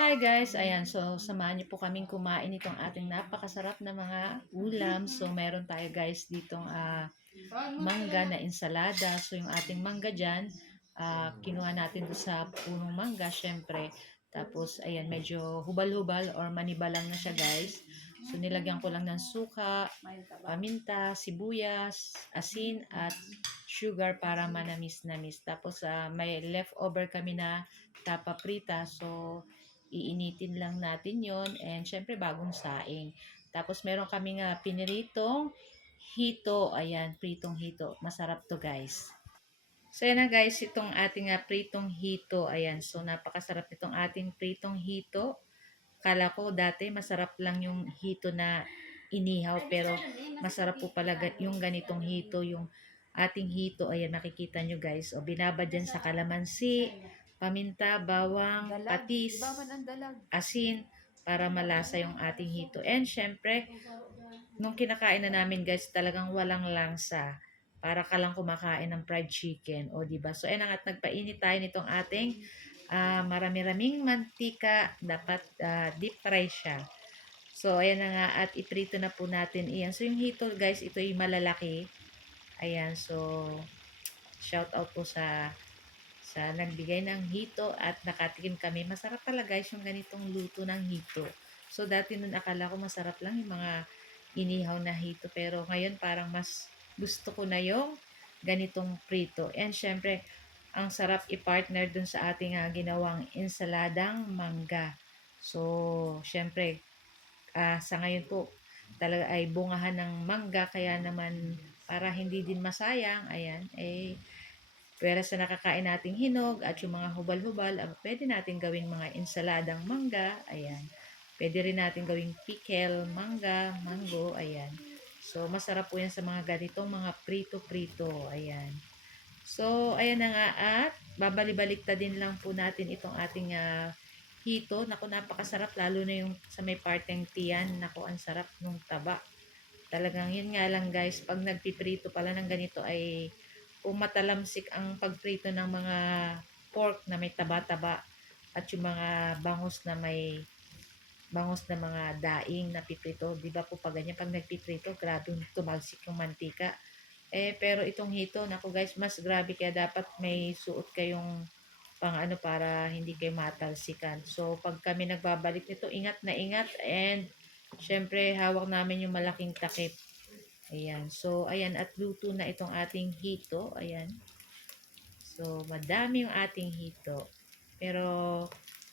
Hi guys, ayan, so samahan niyo po kaming kumain itong ating napakasarap na mga ulam. So meron tayo guys ditong mangga na ensalada. So yung ating mangga dyan, kinuha natin doon sa punong mangga syempre. Tapos ayan, medyo hubal-hubal or manibalang na siya guys. So nilagyan ko lang ng suka, paminta, sibuyas, asin at sugar para manamis-namis. Tapos may leftover kami na tapa prita. So iinitin lang natin yon and syempre bagong saing. Tapos meron kami nga piniritong hito. Ayan, pritong hito. Masarap to guys. So yan na guys, itong ating pritong hito. Ayan, so napakasarap itong ating pritong hito. Kala ko dati masarap lang yung hito na inihaw pero masarap po pala yung ganitong hito, yung ating hito. Ayan, nakikita nyo guys. O binabad dyan sa kalamansi, paminta, bawang, patis, asin para malasa yung ating hito. And syempre, nung kinakain na namin guys, talagang walang langsa. Para ka lang kumakain ng fried chicken. O diba? So ayan at nagpainit tayo nitong ating marami-raming mantika. Dapat deep fry siya. So ayan na nga at iprito na po natin iyan. So yung hito guys, ito yung malalaki. Ayan, so shout out po sa nagbigay ng hito at nakatikim kami. Masarap pala guys yung ganitong luto ng hito. So dati nun akala ko masarap lang yung mga inihaw na hito pero ngayon parang mas gusto ko na yung ganitong prito. And syempre, ang sarap i-partner dun sa ating ginawang ensaladang mangga. So, syempre, sa ngayon po, talaga ay bungahan ng mangga kaya naman para hindi din masayang, ayan, pwera sa nakakain nating hinog at yung mga hubal-hubal, pwede natin gawing mga ensaladang mangga, ayan. Pwede rin natin gawing pickle, mangga, mango, ayan. So, masarap po yan sa mga ganitong mga prito-prito, ayan. So, ayan na nga at babalik-ta din lang po natin itong ating hito. Naku, napakasarap lalo na yung sa may parteng tiyan. Naku, ang sarap nung taba. Talagang yun nga lang guys, pag nagpiprito pala ng ganito ay kung matalamsik ang pagprito ng mga pork na may taba-taba at yung mga bangus na mga daing na piprito. Di ba po pag ganyan, pag nagpiprito, grabe tumalsik yung mantika. Pero itong hito, naku guys, mas grabe kaya dapat may suot kayong pang ano para hindi kayo matalsikan. So, pag kami nagbabalik nito, ingat na ingat and syempre hawak namin yung malaking takip. Ayan. So, ayan at luto na itong ating hito. Ayan. So, madami yung ating hito. Pero,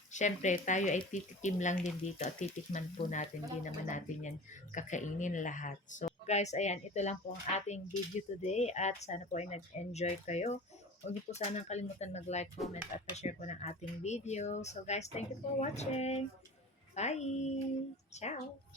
syempre, tayo ay titikim lang din dito at titikman po natin. Hindi naman natin yan kakainin lahat. So, guys, ayan, ito lang po ang ating video today at sana po ay nag-enjoy kayo. Huwag niyo po sanang kalimutan mag-like, comment at share po ng ating video. So, guys, thank you for watching. Bye! Ciao!